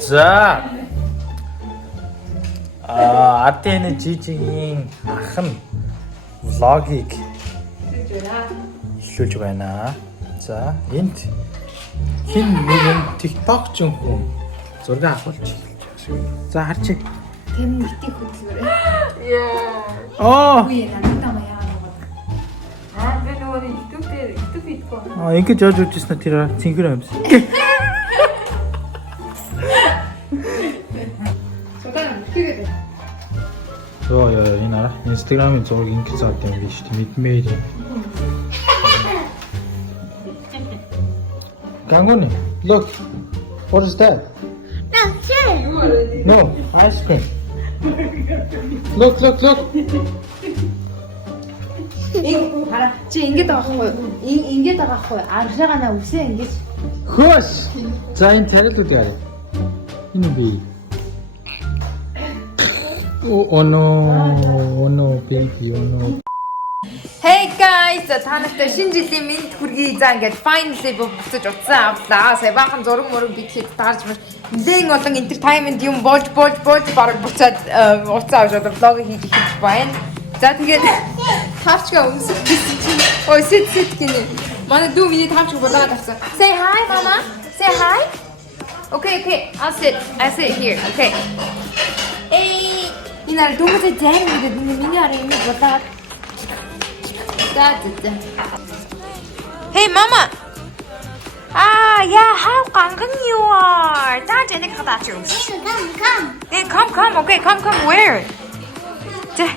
За. Атын жижигийн ах нь влогийг эхлүүлж байна. За, энд хин нэгэн TikTok-ч хүн зураг авахулж эхэлж байна. За, харчих. Тэм нэгтийн хөдөлгөөрөө. Оо. Үгүй надад маяа байгаа. Би нөгөө YouTube хийдгөө. Ингэж яаж үжсэн тэр цэнхэр юмс. Оо яа энэ аа Instagram-ын зураг ингэж заадаг юм биш үү? Мэдмээр юм. Гангоны. Look. What is that? No, ice cream. Look. Хараа чи ингэж байгаа хгүй. Ингэж байгаа хгүй. Аршаага на үсээ ингэж. Хөөс. За энэ тарилууд яа. Энэ би. Oh no, baby, oh no. Hey guys, та нартай шинэ жилийн мэнд хүргэе. За ингээд finally буцаж утсан авлаа. Сая баахан зураг мөрөг битгэхэд таарч маш нэлээд олон entertainment юм болж бараг буцаад утсан аваад влог хийж эхэлж байна. За тэгээд тавчгаа өмсөх гэсэн чинь ой сэт гинэ. Манай дүү миний тавчгаа болоод авсан. Say hi mama. Say hi. Okay. I sit here. Okay. Hey. 이날 너무 잘 자는데 миний араа юм болоод. За. Hey mama. Yeah, how ganggan you are. За энийг хадаач юм. Come. Hey, come. Okay, come where? За.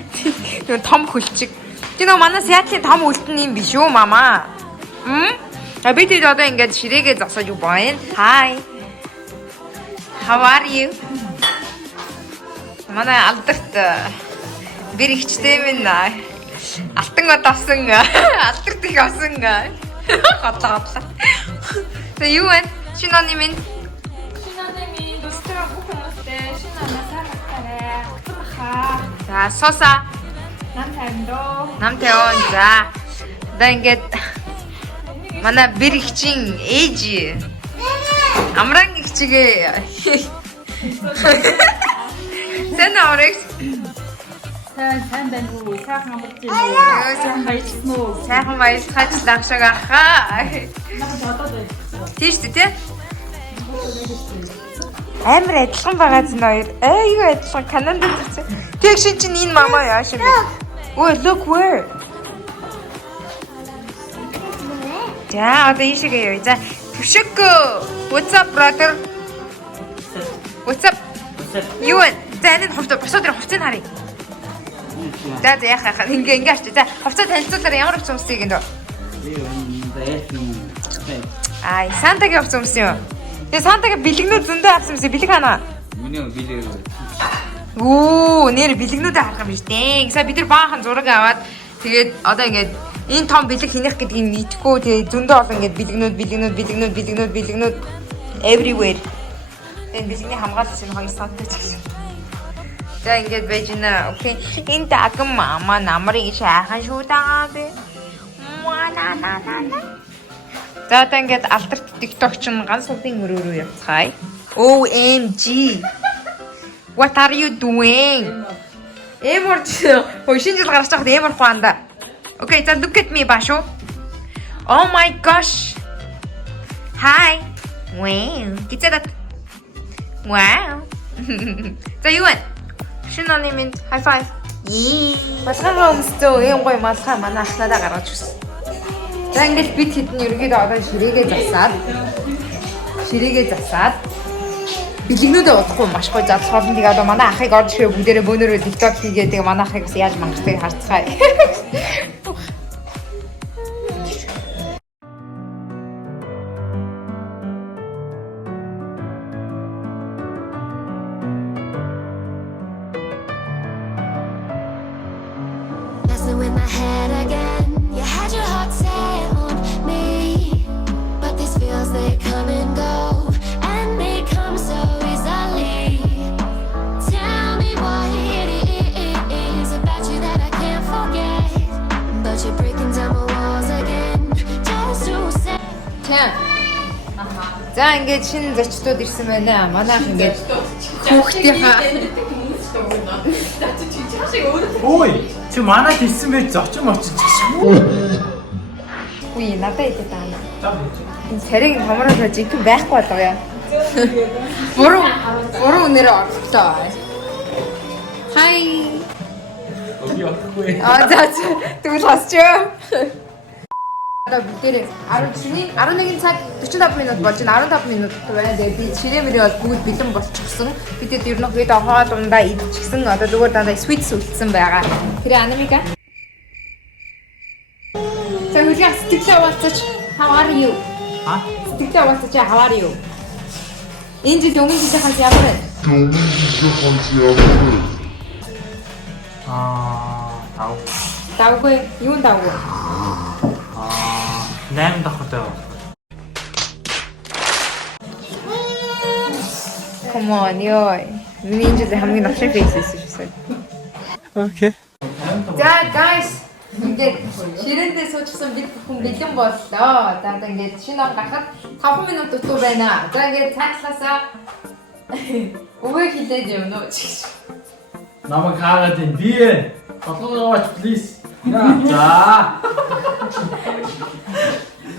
Нэг том хөлчиг. Чи нөгөө манай Сиатлын том үлдэн юм биш үү, мама? Би тэгээд одоо ингээд ширээгээ засаж байна. Hi. How are you? Манай алдарт бэрэгчтэй минь алтан гот авсан алдарт их авсан готлоо. За юу вэ? Шинэ оны минь өстрөө бүх хүмүүстэй шинэ оноо сайхаарай. Хаа. За соса. Нам тайван за. Одоо ингээд манай бэрэгчин ээж амран ихчигээ Сэн аврагс. Сайн байна уу? Сайхан амарч байна. Сайхан баярлсан уу? Сайхан баярлахаач лагшааг ахаа. Тийш тий? Амар адилхан байгаа зэн хоёр. Юу адилхан Канадад ирсэн. Тэг шин чинь энэ мама яаш юм бэ? Ой, look where. За, одоо ийшээгээ явъя. За, түшэг. What's up, brother? What's up? Юу вэ? За энэ босоод ирэх хувцсыг харъя. За яах ингээ арч. За хувцас танилцуулаар ямар хувцас өмсөйг энэ. Сантагийн хувцас өмсөн юу? Тэгээ Сантагийн бэлгнүүд зөндөө авсан юмсэ бэлэг хана. Миний бэлэг. Нэр бэлгнүүдээ харах юм биш дээ. Сая бид нар баахан зураг аваад тэгээд одоо ингээд энэ том бэлэг хинэх гэдгийг мэдхгүй тэгээд зөндөө олон ингээд бэлгнүүд everywhere. Энэ бэлгний хамгаалалт нь 2 санттай гэсэн. За ингээд байж байна. Окей. Энэ даган мама намрыг шайхан шүү даа бэ. За одоо ингээд алдарт TikTok ч ганц удын өрөөрөө явцгаая. OMG. What are you doing? Эморч шинэ жил гарч байхад эмор хуанда. Okay, за look at me башо. Oh my gosh. Hi. Wow. Гитэрат. Wow. За юу вэ? Шинэ оны минь high five. Малхайгаа өмсдөө юм гоё малхай манай ахнадаа гаргаж өгсөн. За ингээд бид хэдэн ерөөдөө одоо ширээгээ засаад бэлгнүүдээ удахгүй маш гоё задлахаар нь тэгээ одоо манай ахыг орж ирээ бүгдээрээ бөөнөрөө TikTok хийгээд тэгээ манай ахыг бас яаж мангахтайг харцгаая. With my head again, you had your heart set on me, but these feels they come and go, and they come so easily. Tell me what it is about you that I can't forget, but you're breaking down my walls again, just to say. Ten. За ингээд шинэ зочдод ирсэн байна. Манайх ингээд хүүхдийнхаа Ой, чи манайд ирсэн байж зочин очиж чинь. үе надад идэх таа. Энэ царийг хамруулж жинхэнэ байхгүй болго яа. Буруу нэрээ орлоо. Хай. Ой, яахгүй. За тэгвэл хасчаа. Одоо бүгдээрээ 11 цаг 45 минут болж байна. 15 минут байна. Тэгээд би ширээ мөрөө бол бүгд бэлэн болчихсон. Бидэд ер нь хэд хоо дундаа идчихсэн. Одоо зүгээр дандаа свит сүлдсэн байгаа. Тэр анамика. За хөлийг сэтгэлээ уулзаж how are you? Сэтгэлээ уулзаж how are you? Энэ жил өмнө жилийнхээс ямар вэ? Тав. Давгүй. Юунд давгүй? 8 давхртай байна. Come on, ёо. Миний энэ жил хамгийн навшиг фейс байсан. Окей. За guys, ингээд ширээндээ суучихсан бид бүхэн бэлэн боллоо. За ингээд шинэ он гарахад 5 минут дутуу байна. За ингээд цаашлаасаа өвөө хилээд юм уу? Намайг хаагаад ин би ээ. Тоглоомооч please. За.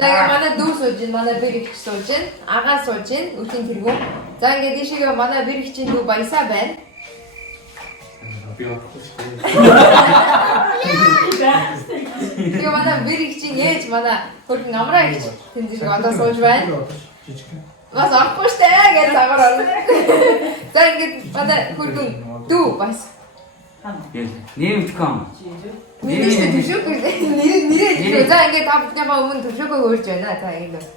За ингээд манай дүү сууж ин, манай бэр ихч сууж ин, агаа сууж ин, үлтийн тэргүүн. За ингээд ийшээгээ манай бэр ихчийн дүү баясаа байна. Тэгээ манай бэр ихчийн ээж манай хөргөн амраа гэж тэмдэг одоо сууж байна. Бас авахгүй штэ гэж цагаар орно. За ингээд манай хөргөн дүү баяс. Нэмтгэн. Миний төшөөг нэрээ за ингээд та бүхнийхээ өмнө төшөөгөө хөрж байна. За ингээд.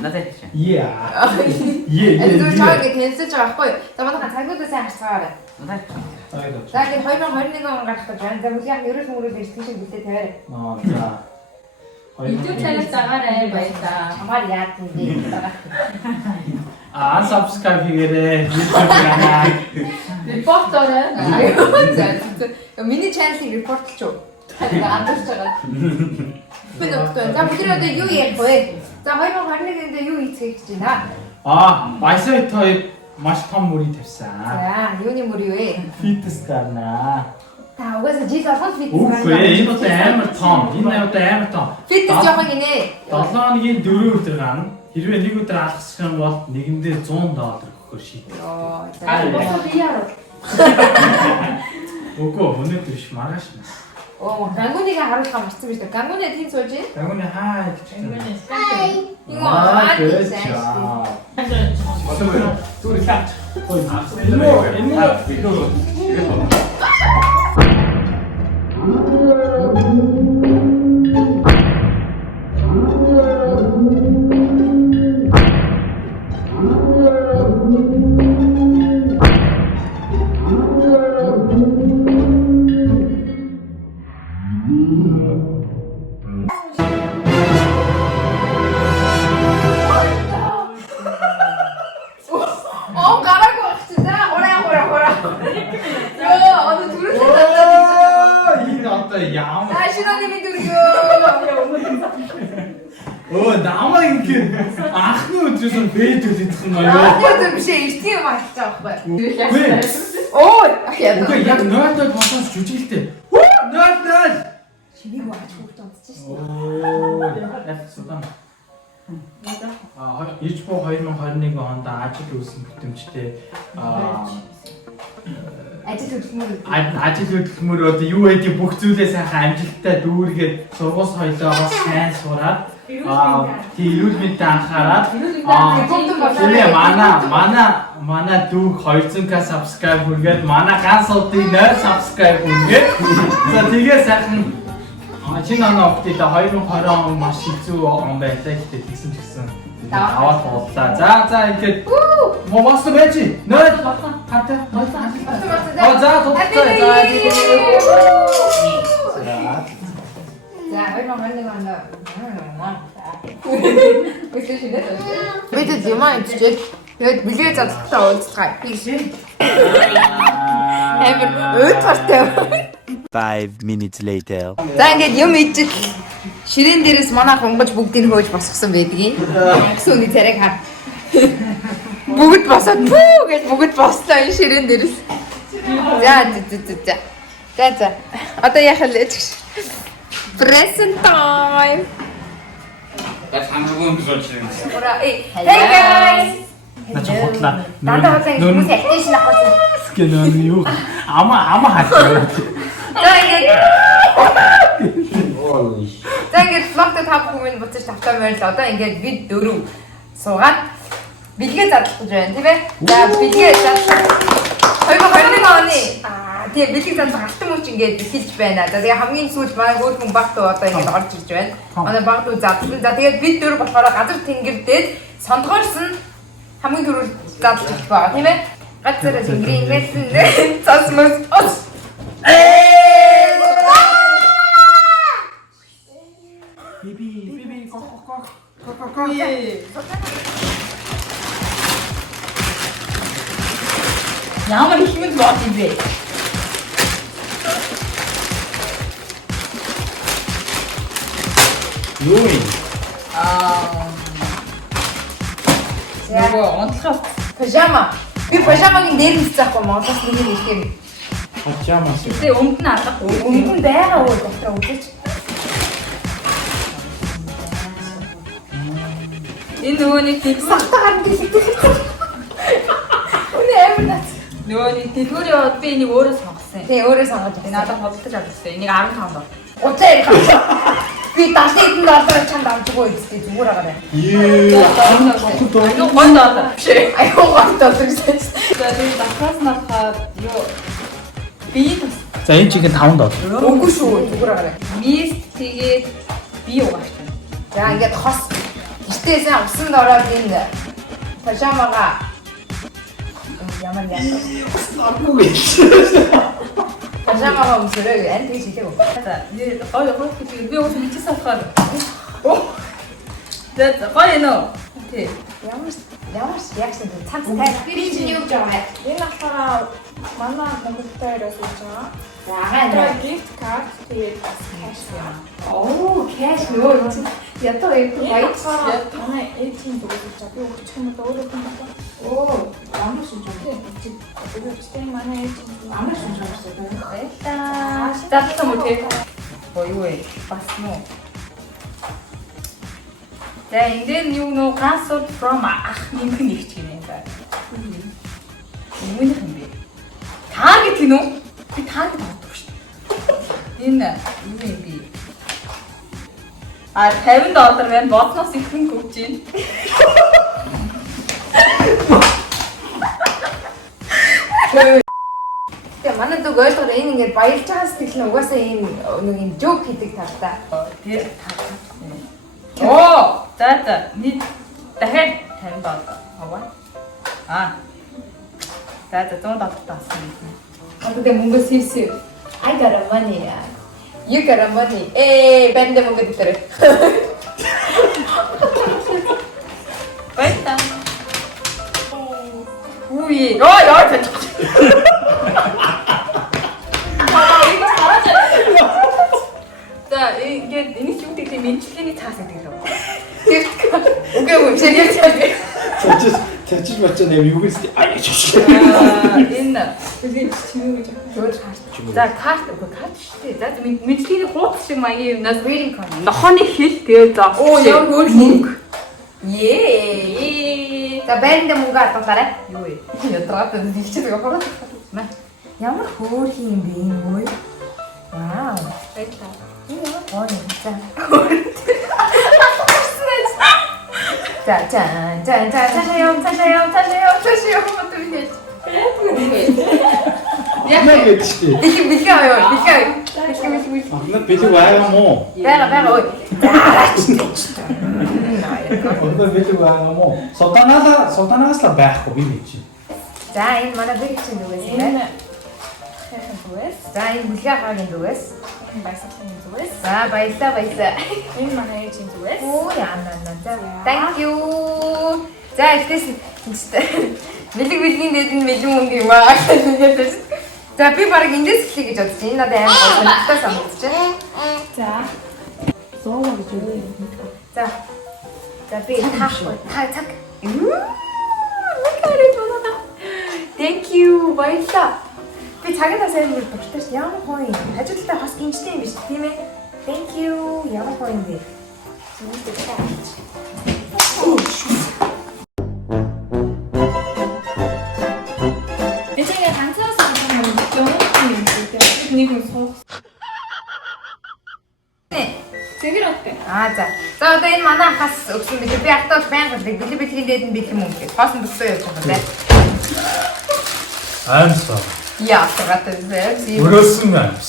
Надад чи. Yeah. Тэр чаг ингээд тэнцэж байгаа байхгүй. За манайхаа цагуудаа сайн харцгаарай. Надад. За ингээд 2021 он гарах гэж байна. За бүлгийн ерөөс мөрөөс ирсэн шиг битээ тавиарай. За. YouTube channel цагаарай баярлаа. Хамаар яат юм бэ? Subscribe хийгээрэй. YouTube канал. Report орой. За миний channel-ийг репортлж уу. Андуурч байгаа. За бүгд одоо юу ярих вэ? За 2021-нд юу хийцгээх гэж байна? Баясаа той маш том мөрийг тавьсан. За юуны мөр юу вэ? Fitness гарнаа. Та угаасаа жил болгоод фитнес Үгүй ээ, энэ одоо амар том. Энэ одоо амар том. фитнес явах гинэ. 7 хоногийн 4 өдөр гарна. Хэрвээ нэг өдөр алхах юм бол нэгэндээ $100 өгөхөөр шийдээ. Үгүй өнөөдөр биш маргааш нь. Гангуныг харуулхаа марцсан биш үү? Гангуны тийм сууж ээ. Гангуны хаа гэж байна. Намаа ингэ анхны өдрөөс нь бэд үлдэх юм аа. Анхны өдөр биш ээ, эртний юм болж байгаа байхгүй. Оо, яг нойтой босоос жүжиглтэй. Нойтой. Чимиг баач хүүхд унтчихсан. Яцсан. Ичбо 2021 онд ажил үүсгэн бүтэмжтэй ажил хөдөлмөр одоо юу гэдэг бүх зүйлээ сайхан амжилттай дүүргээд сургууль соёлоо бас сайн сураад тийм эрүүл мэндэд анхаарал манай дүүг 200k subscribe хүргээд манай ганц удаа 0 subscribe хүргээд за тэгээ сайхан шинэ оноо өгтөө 2020 он маш хэцүү он байлаа гэхдээ тэгсэн ч гэсэн аваад боллаа. За ингээд мовоос байж 0 хатаа за туттай за хоёр манганы ганда бид зэмаа идчихээ. Тэгээд билээ задтаа уулзгаа. Эвэр өөд тартай. 5 minutes later. За ингээд юм идчих Ширээн дээрээс манайх онгож бүгдийг хөөж босгосон байдгийг. Гэсэн үний царайг хар. Бүгд босоод пүү гэж бүгд бослоо энэ ширээн дээрээс. За. Одоо яах вэ? Present time. That's хамаагүй юм шиг байна. Hey guys. Начхотлаа. Дандаа хотлоо хүмүүс attention авах. Скэнэн юу? Ама хатаа. За ингээд влогт та бүхэн буцаж тавтаа морил одоо ингээд бид дөрөв суугаад бэлгээ задлах гэж байна тийм ээ. За бэлгээ задлах. 2021 оны тийм бэлэг задлах алтан мөч ингээд эхэлж байна. За тэгээ хамгийн сүүлд манай өөр хүн багт одоо ингээд орж ирж байна. Манай багт задлах. За тэгээд бид дөрөв болохоор газар тэнгэрдээд сондгоорсон хамгийн түрүүнд задлах гэх байгаа тийм ээ. Газар тэнгэрийн ингээд цасмас. Биби кок. Ямар их юм бод юм бэ? Юу юм? Нөгөө онцлог пижама. Би пижамагийн дээр нь цаахгүй Монголоос нэг юм ирсэн. Пижамас. Тэгээ өмд нь алга. Өмд нь байгаа уу дотроо үзэж. Энэ нөгөө нэг сахтаар нь хэлдэг. Үнэ амар наац. Нөгөө нэг дэлгүүр яваад би энийг өөрөө сонгосон. Тий, өөрөө сонгож байна. Надад бодолтож авчихсан. Энийг 15 доо. 30 ярих. Би 70 доллар чанд авчихгүй үстэй зүгээр агараа. Юу гон доллар. Аюу гон доллар гэсэн. За би дахаас навхаад юу би За энэ чинь 5 доллар. үгүй шүү зүгээр агараа. Мис тэгээд би угаач. За ингээд хос гэртээсээ усанд ороод энэ пижамага ямар Арггүй гэж. пижамага өмсөрөө ань тэгж хэлэв. За гой гэж би ус мэдчихсэн болохоор. За гой нөө. Тий. Ямар яасан бэ? Цанцтай би чинь юу гэж байгаа юм. Энэ болохоор манай Монголтай ирээд байж байгаа. За агаа Gift card тэгээд бас cash яа. оо кэш нөө ятаа их баяж. Манай эйжийн дөрөв жаа би өгчих юм бол өөрөө хүн байна. Оо ямар шинж вэ? Өөрөстэй манай эйжийн Амар шинж байна. Баярлаа. Задлаа мө тий. Юу вэ? Бас нөө. За энэ дээр юу нөө гансууд from ах нэмэх нэгч юм байна. Юу юм бэ? Таргет гинөө? Би таргет боддог шүү дээ. Энэ юу юм бэ? $50 байна. Бодноос их хүн хөвж байна. Тэгээ манай дүү ойлгоо энэ ингээд баярлж байгаа сэтгэл нь угаасаа ийм нэг юм жоок хийдэг талтай. Тэр оо за нэг дахиад $50 аваа. За $100 таасан. Одоо тэ мөнгө сивсив. I got a money. You got a money. Бэндэ мөнгө дээр. Бэнтаа. Уи, яа ч. За ингээд энэ ч үгтэй мэдчилгээний цаас гэдэг л. Үгүй шийдэж чаддаг. Тэжиж бачаа нэр юу гэсэн аа яаш. Энэ үгүй чимээ гэж харж. За карт шүү дээ. За мэдчилгээний хуудас шиг маягийн юмнаас reading card. Нохооны хэл тэгээд за. Оо яа мөнгө. Ее. За бэндэ мөнгө атгаарай. Юу вэ? Ядраад дэлчдэг ахаа. Ямар хөөрхөн юм бэ энэ үү? Вау. Баярлалаа. Ой, за. Цаашаа мотивэйт. Яг гэж тий. Бэлгээ аваа. Ахнад бэлэг байгаа мó. Бага ой. Ахнад бэлэг байгаа мó. Сотанаас л байхгүй би мэдчи. За энэ манай бэлэг чинь юу вэ? За энэ бэлгээ хаагийн зүгээс. баясгалан зүгээс. За баярлаа. Энэ манай эйжийн зүгээс. Оо яана. За thank you. За ихтэйс бэлгийн дээд нь мэлэн мөнгө юм аа. За би баг эндээс эхлэе гэж бодож байна. Энэ надад амар гол санагдаж байна. За. зоовоо гэж үү. За. За би таахгүй. Та цаг. Макарит болоо. Thank you. Баярлалаа. Би цагаа сайн нэг дуртай ш. Ямар гоё. Ажилтаа бас гинжтэй юм биш тийм ээ. Thank you. Ямар гоё юм бэ. Зүгтээ таач. Эцэг ганцаас юм юм нэг юм суу. Зэгэр оттой. За. За одоо энэ манай хас өгсөн бид би ахтаа байнга бэлгийн дээд нь бэлэн мөнгө гэж. Хоосон төсөө явж байгаа юм байна. I'm sorry. Яа, тагатай зэ. Өрөөсөн амс.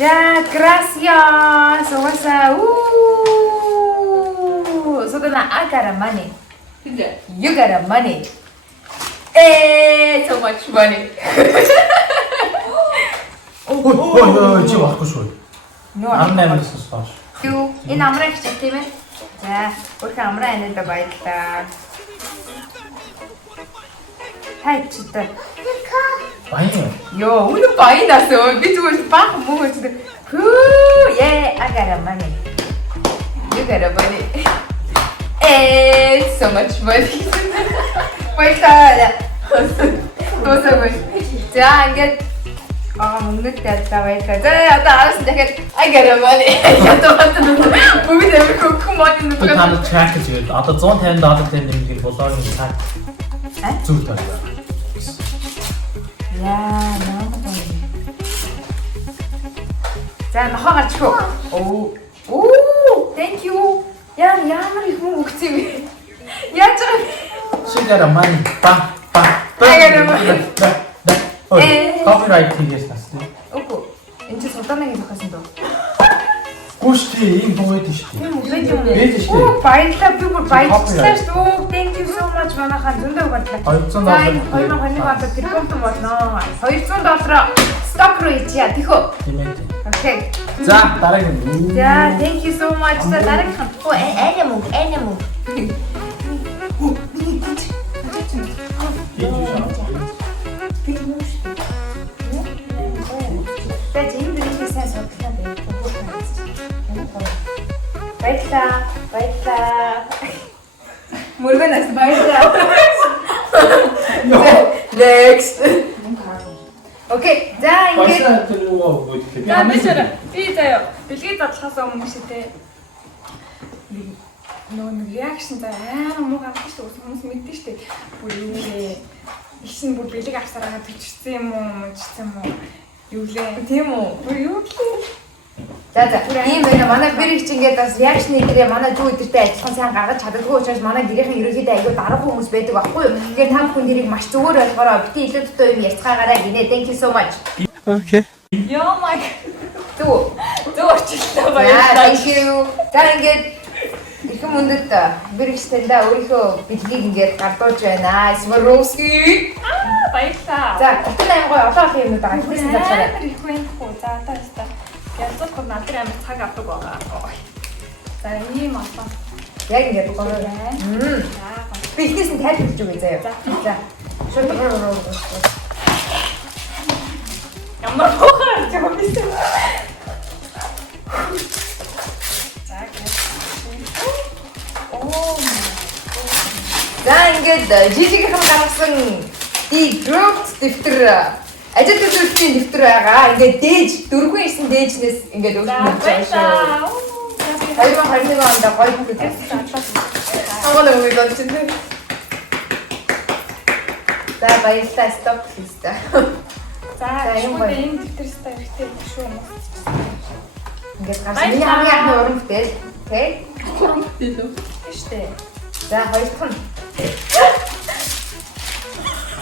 За, gracias. Угаса. So then I got a money. You got a money. So much money. Ой, чи байхгүй шүү. No. Амнаас спаш. Юу, энэ амраа хийчих тийм ээ. За, өөрхөн амраа энэдэ баярлаа. Хайчтай. Баян. Йоо, үнэ баянаас би зүгээр баах муу өчтөг. Хөө, yeah, I got a money. You got a money. So much money. Баярлалаа. Тосогой. За, ингээд мөнгөд тавьлаа баярлалаа. За, одоо араас нь дахиад I got a money. Ятаад бүгд амир хөөхгүй Би танд чак гэж öelda. Одоо 150 $-тай нэмгээр болооны цаг. Зүг таа. Яа, наа. За, нохоо гарч хөө. Оо, thank you. Ямар их мөнгө өгсөн юм бэ? Яаж байгаа? Шигара мань ба. Copyright хийгээс тасна. Үгүй. Энд чинь судааныг зохиосон дөө. Гүшти энэ дуу байдаг шүү дээ. Тийм үү, тийм үү. Байдаг шүү дээ. Оо, баярлалаа. Би бүр баярлалаа шүү дээ. Thank you so much манайхаа зөндөө баярлалаа. $200. 2021 онд тэрбум болно. $200 сток руу ичээ. Тэхөө. Тийм ээ. Окей. За, дараагийн. За, thank you so much. За, дараагийн хатгүй энэ мөнгө. За, энэ дэрийг сайн судлаа бэ. Баярлалаа. Мөргөнөөс баярлалаа. Next. Окей. За, ингээд За бичээрэй. Би заяа бэлгийн дадлахаас өмнө шүү дээ. Нэг реакшн за амар муу гарах шүү дээ. Хүмүүс мэддэг шүү дээ. Бүр юу вэ? Ишин бүр бэлэг авсараа төчсөн юм уу? Мөчсөн юм уу? Юу лээ? Тийм үү? Бүр юу лээ? За ийм байна. Манай бэрэг чи ингээд бас реакшн дээр манай зүү өдөртэй ажиллахан сайн гаргаж чаддаггүй учраас манай гэрийнхэн ерөөхдөө аягүй дараагүй хүмүүс байдаг байхгүй юу? Тэгэхээр та бүхэн дэрийг маш зүгээр болохоор бити илүү дутуу юм ярьцгаагаараа гинэ. Thank you so much. Окей. Ёо май. Зүү орчлоо баярлалаа. Thank you. За ингээд ихэн мөндөд бэрэгчтэндээ өөрийнхөө бэлгийг ингээд гардуулж байна. Сваровски. баярлалаа. За гутал аим гоё олон юмнууд байгаа. Хэлсэн завшаарай. Амар их байна хөө. За одоо яста. Язгууд надад амар цаг авдаг байгаа. За ийм олон. Яг ингээд гоё байна. Бэлгээс нь тайлбарлаж өгье заяа. За. Шууд руу. Ямар хоохоо гэж юм бэ? За гэж. За ингээд жижигхэн гаргасан die group дэвтэр ажил төсөлтийн дэвтэр байгаа. Ингээд дээж дөрвөн ирсэн дээжнээс ингээд өгсөн байж байгаа шүү. 2021 онд гоё бүтэц. Сонгол өгөөд болж байна. За баярлалаа стоп хийстэ. За энэ дэвтэрстэй ихтэй шүү юм. Ингээд гарсан. Миний хамгийн анхны уран бүтээл. Окей. Тэштэй. За хоёр дахь нь.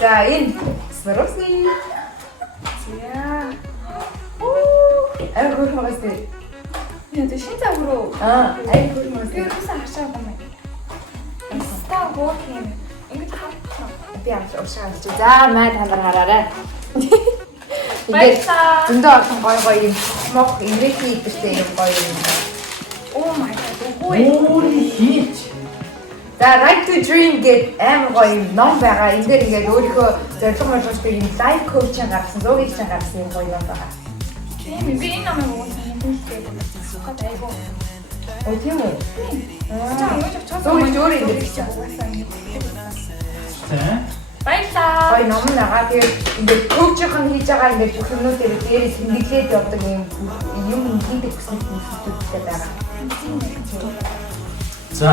За энэ Сваровски. Яа. Ай хөрмөстэй. Энэ шин цаг руу. Ай хөрмөстэй. Би юусан харчаа юм бэ? Ста working. Ингээд хавчаа. Би авчирч. За май та нар хараарай. Баярлалаа. Зөндөө олон гоё юм. Мох имрэхий идэртэй юм гоё юм. Oh my god. Өөний хийч. За right to dream гэдэг амар гоё юм ном байгаа. Энд дээр ингээд өөрийнхөө зорилго болгочтой юм лайф коучинг гаргасан, зургийг чинь гаргасан юм гоё юм байгаа. Тийм би энэ номыг уусан юм хэлээ. бодоход айгүй. Ой тийм үү? Чаа ингэж очоод Өөр ингэ гэж угаасаа ингэ. Тэ. Баярлаа. Ой ном нагаа тэгээд ингээд төвжийнх нь хийж байгаа ингээд бүх юмнуудыг дээрээ тэмдэглээд явдаг юм хийдэг гэсэн зүйлтэй байгаа. За.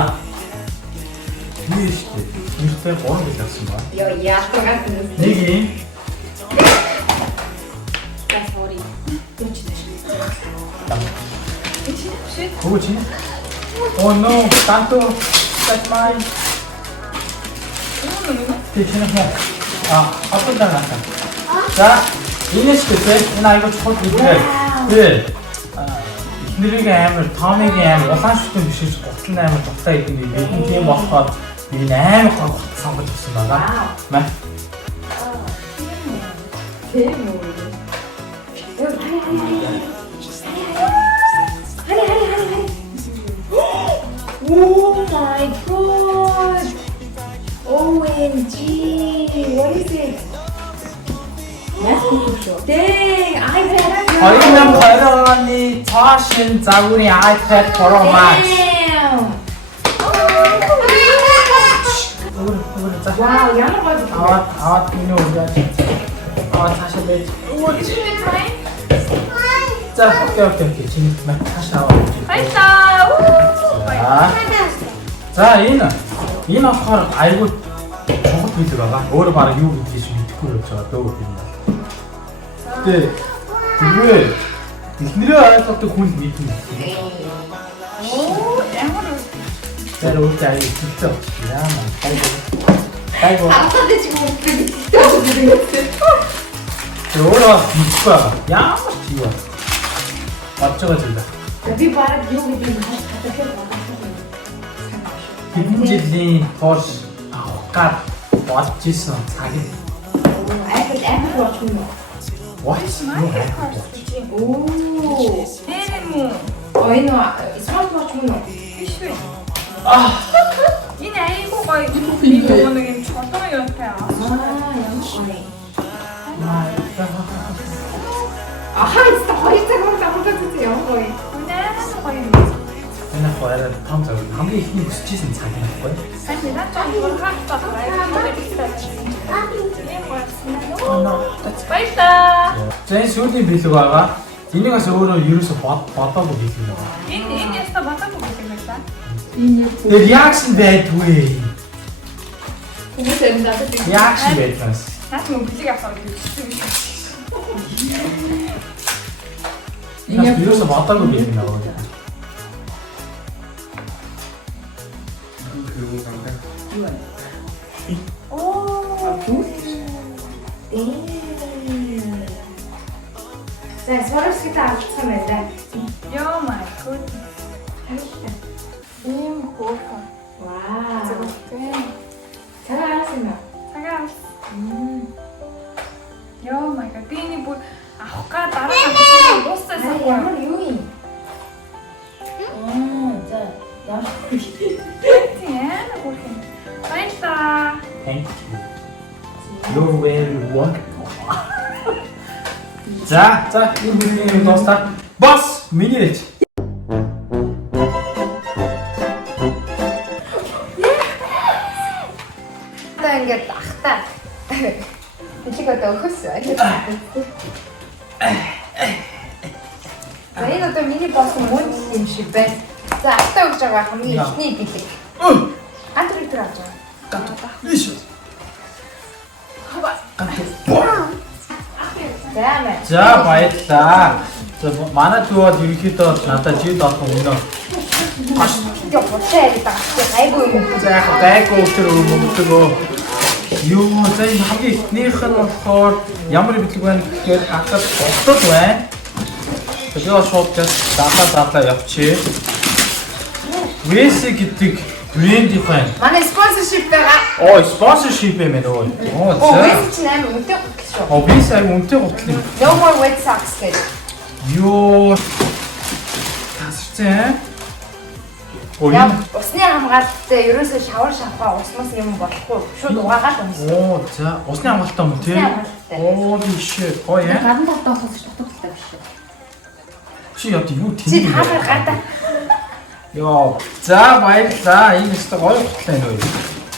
Юу шүү дээ. Нэртэй 3 гэж авсан ба. Яа яахтайгаар Нэг юм. Sorry. Хөө чи. Oh no, tanto. That's mine. Тэчнэ хөө. Аппл даа. За, энэ шүү дээ. Энэ айгуу чухал билээ. Тэ. Эхнэрийн амар, Томигийн амар улаан шүтэн бишиж гутлын амар дутаа идэв. Бидний тийм болохоор би амар гол сонгож авсан байгаа. Маа. тийм үү? Oh my god! OMG! What is it? Dang! iPad! 2020 оны цаашин загварын iPad Pro Max. Damn! Wow, ямар гоё. Аваад энэ үү. Цаашаа байж. За, окей. Чиний мат цаашаа аваад. Баярлаа. За, энэ болохоор айгүй чухал билэг байгаа. Өөрөө бараг юу гэж мэдэхгүй болж байгаа дөө юм байна. Тэгээ эхнэрээ ойлгодог хүн мэднэ. Оо, ямар Тэр үүтэй аяа хэлтэй яамаа. Айгуу. Ахад чи бүгд Тэр өөрөө мэдгүй байгаа. Ямар ч юу. Бодж байгаа зүйл байна. би бараг юу гэдэг юм хатахад байгаа. Хэдэн жилийн турш авах гад болж исэн цаг. iPad амар болж юм уу? What? Оо. энэ юм. Энэ смарт watch мөн үү? Биш үү? Энэ айгүй гоё. Би нөгөө нэг юм чулуун юутай аа. Ямар гоё. Ахаа it's the хоёр цаг мөн давхад ямар гоё. Үнэхээр гоё юм. Энэ хоёроо том цаг хамгийн ихний өсчихсэн цаг юм байхгүй. Сайн наа ч гурхах байгаа. Баярлаа. За энэ сүүлийн бэлэг байгаа. Энийг бас өөрөө ерөөсө бодоогүй бэлэг байгаа. Энэ яста батаагүй юм байна. Тэр реакшн байдгүй. Хүмүүс энэ надад Реакшн байдгаас. Наач мөн бэлэг авах гэж хэлсэн юм шиг. Энэ ерөөсө бодоогүй бэлэг байгаа. За Swarovski-тэй авчихсан байна. Ёо май гот. Ийм хөөрхөн. Вау. Зөвхөн. Цагаан арсан юм. Цагаан. Ёо май гот. Би энэ бүр авах га дараа нь дууссан. Ямар юу юм? За ямар Тийм хөөрхөн. Баярлаа. Thank you. You're very welcome. За, энэ бүлгийн дуустал. Бас миний нэж. одоо ингээд ахтаа. Бэлэг одоо өгөхсөн. За энэ одоо миний болсон мөн юм шиг байна. За ахтаа өгж байгаа хамгийн ихний бэлэг. Антер авч байгаа. Иш. За баярлаа. За манай дүүод ерөнхийдөө надад жид олох өмнө. Яа боцоо яриад байгаа. Гайгүй юм. За яг гайгүй өтөр өгдөгөө. Юу за энэ хамгийн ихнийх нь болохоор ямар бидлэг байна гэхээр хахад болтол байна. Тэгээ шууд дадлаа явчих. Вэси гэдэг брэнд их байна. Манай спонсоршип байгаа. Оо спонсоршип юм байна өө. Оо вэс чинь амар үнэтэй гутал шүү. Оо би сая үнэтэй гутал юм. No more wet socks гэж. Ёо. Тасцээ. Яа, усны хамгаалалттай ерөөсөө шавар шавхаа усмас юм болохгүй. Шууд угаагаад унс. Оо за усны хамгаалалттай юм тийм. Оо биш гоё яа. Гадна татсан усаас дутагдaltaа биш. Чи Чи яа юу Чи тийм бэ? таалал гадаа. Йоо. За баярлаа. Энэ өстө гоё хөтлөө нөө.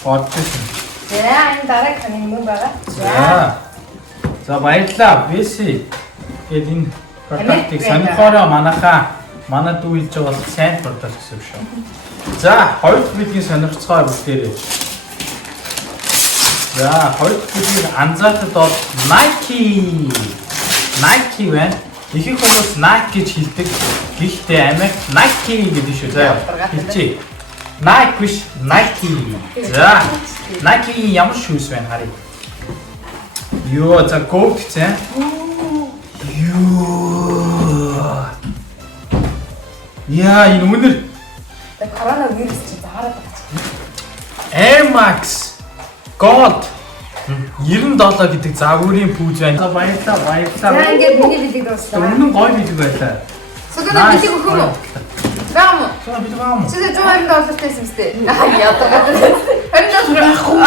Бодчихсон. За энэ дараагийнх нь мөн байгаа. За. За баярлаа. Бэси. Гэт энэ продуктыг Америк сонирхороо манай дүү хэлж байгаа бол сайн продукт гэсэн үг шүү. За, хоёр дахь видеогийн сонирхцгоо бүгдээрээ. За, хоёр дахь видеог анзаахад бол Nike байна. Ихэнх хүмүүс Nike гэж хэлдэг. Гэхдээ Америк Nike гэдэг шүү. За, хэлчихье. Nike биш, Nike. За, Nike-ийн ямар шүүс байна харъя. Йоо, за гоот гэсэн. Йоо. Яа, энэ үнэр Коронавирус чи заараад байгаа. Air Max God 97 гэдэг загварын пүүж байна. За баярлаа. За ингээд миний билег дууслаа. Өмнө гоё бидэг байлаа. Содоо билег өгөх юм уу? Баам. За бид байгаа юм. Чи $120 байсан юм сте. Яадаг. $20 байхгүй.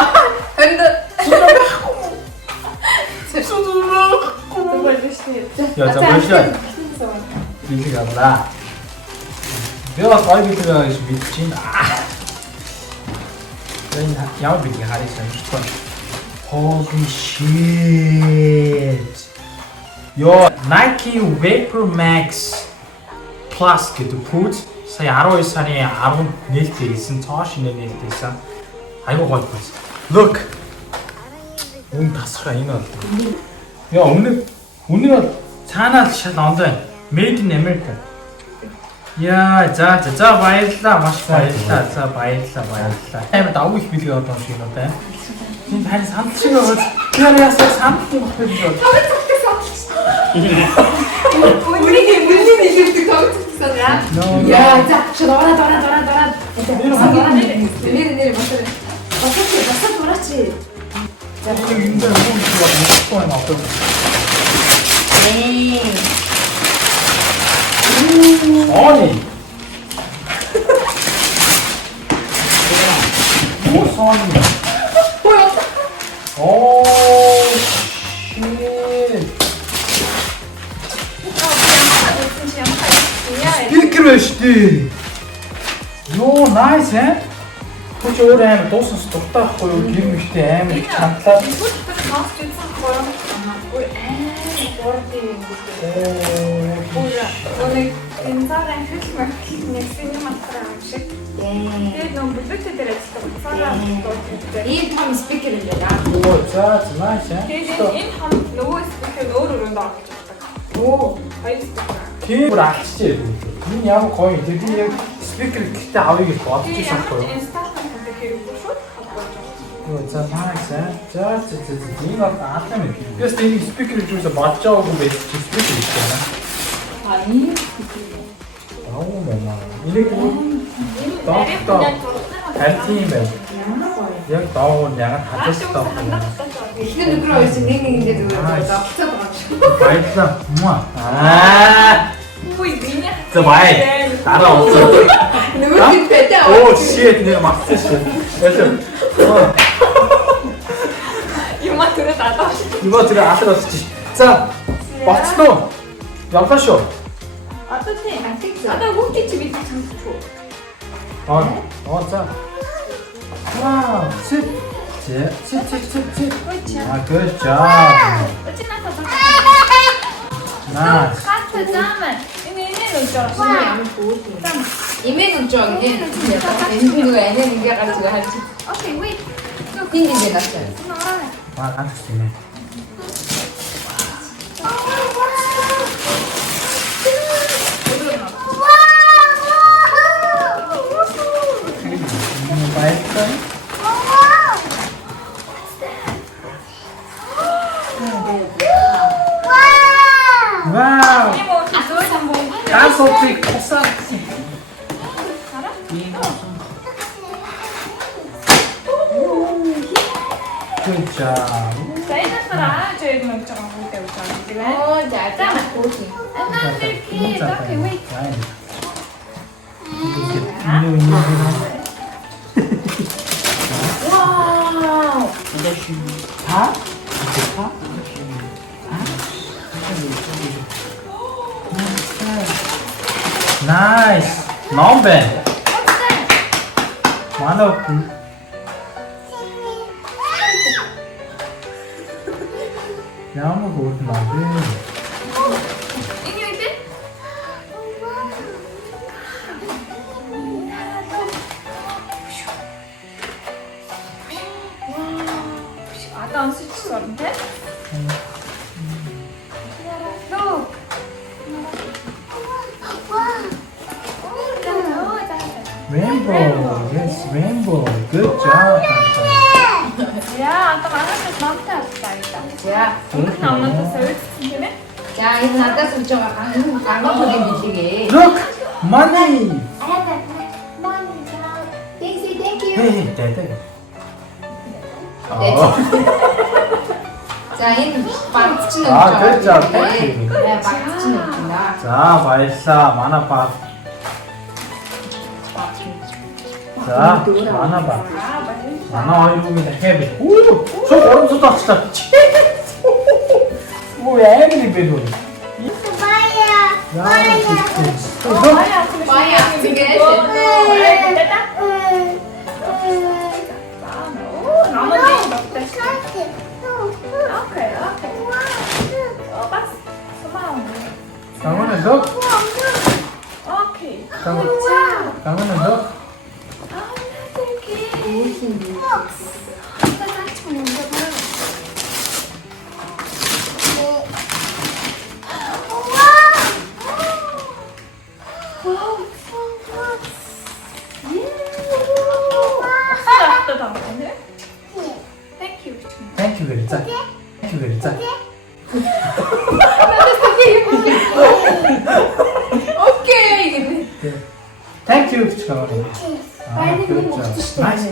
Яа, за баярлаа. Билег авлаа. Би бас гоё бидэг гэж мэдэж байна. Энэ яа бидэг харъя сонирхолтой. Holy shit. Yo, Nike Vapor Max Plus гэдэг пүүз сая 12 сарын 10-нд нээлттэйсэн, цоо шинэ нээлттэйсэн. Айгуу гоё пүүз. Look. Үн тасраа энэ бол. Яа, үнэ бол цаанаа шал онд байна. Made in America. Яа, за баярлалаа. Маш баярлалаа. За баярлалаа. Амар давуу их билээ одоо шиг юм байна. Энэ тань санд шиг байгаа. Тэр ясаа санд юм байна. Үнэхээр билег тавьчихсан яа. Яа, за шороо дороо. Нэр басаа. Басаа дураач. За энэ дээр юу байна одоо. Sony. Oh, Sony. Oh, shit. Speaker байна шүү дээ. Йоо, nice ээ. Хүч өөр амар дуусах дуртай байхгүй юу? Гэр мэхтэй амар чандлаа. Энэ цаараа хэлэх нэг матраа юм шиг. Тэгээд нөө бүлэгтэй дээр ажилладаг цаараа дууддаг. Ийм том спикер юм байна. Оо, за nice ээ. Тэгээд энэ хам нөгөө спикер өөр өрөөнд орж байгаа. Оо, Хоёр спикер. Тийм алчжээ. Энэ ямар гоё. Тэгээд би яг спикер гэхдээ авъя гэж бодож байсан байхгүй юу? Инсталлер хийх хэрэггүй шүү. Оо, за nice ээ. За энэ бол аалаа юм. Яст энэ спикер гэж юусаа бодож байгаагүй байсан чи спикер гэж байна. ийм Оо маа. Энийг доктор харtiin байна. Яг доогоор яг хажуутай байна. эхний өдрөө байсан нэг ингээд зогцоод байгаа шүү. Баярлалаа. Үй биний За бай. Дараа уулзаа. Нөгөө хэд байтаа. Оо shit нэр мартсан шүү. Яа. юм түрээд алаа. Юу тэр алар болчих. За боцноо. Явлаа шүү. Одоо тийм антик. Одоо хүүхдээ чи бид сонсчихгүй. Аа за. Вау. Sit. Good job. Өчигдөр надад Nice. хатаа заамаа. Энэ нөж байгаа. Имэн унж байгаа гинэ. Энэ нөгөө анаа ингээ гарч байгаа харж. Окей, wait. Тин ингээ настай. Анхсэнэ. Баярлалаа. Вау! Асуучих тусаа. Good job. Сайнасараа жиг мэж байгаа хүүтэй гэж байгаа тийм ээ. Оо, за замаа хүүхий. Another kid. Okay, wait. Вау! 다? 다? Nice. Ном байна. Манай хүүхэн. Ямар хүүхэн ном бэ? Энэ юу вэ? Одоо онсч сурна те. Лөө. Rainbow. Yes, rainbow. Good job. Яа, одоо манайхаас номтой авчлаа гэдэг. За. Өмнөх номнуудаас үүдсэн тийм ээ. За энэ надаас үлж байгаа ганган бүлийн билгээ. Look, money. Thank you. Hey, дэдэ. Oh. За энэ багц чинь Good job. Thank you. Багц чинь өгнө. За, баярлалаа. Манай баг. За, манай баг. Манай хоёр хүүгийн дахиад бий. Үу, цог оромцод очлаа. Үу, яамны бэ нүр. Баяа тэгээд Окей. Бас. Come on, look. Окей. Come on, look. Thank you very much. Thank you very much. окей. Thank you. Good job. Nice.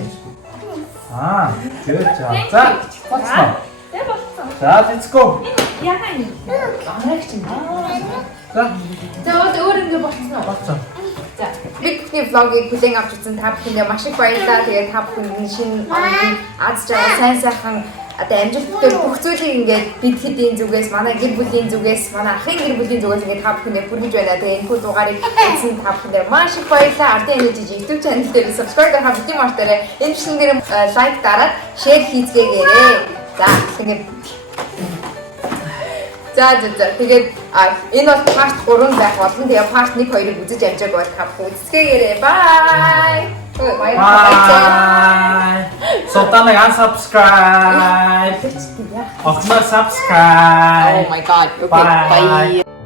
Good job. За, болцсон. Тэ болцсон. За, let's go. Яна юм. Анрагч юм. За, За өөр ингэ болцсон уу? болцсон. За бид бүхний влогийг хүлээн авч үзсэн та бүхэндээ маш их баярлалаа. Тэгээд та бүхэн шинэ аз жаргал сайн сайхан одоо амжилттай бүх зүйлийг ингээд бид хэдийн зүгээс манай гэр бүлийн зүгээс манай ахын гэр бүлийн зүгээс ингээд та бүхэндээ хүргэж байна. Тэгээд энэ дугаарыг үзсэн та бүхэндээ маш их баярлалаа. Ардын Energy YouTube channel дээр subscribe гаргах битгий мартай энэ бичлэн дээр лайк дараад share хийцгээгээрэй. За тэгээд тэгээд энэ бол part 3 байх болно. Тэгээ part 1 2-ыг үзэж амжааг бол та бүхэн үзцгээгээрэй. Bye. Bye. Сотаныг unsubscribe. Огноо subscribe. Oh my god. Okay. Bye. Bye.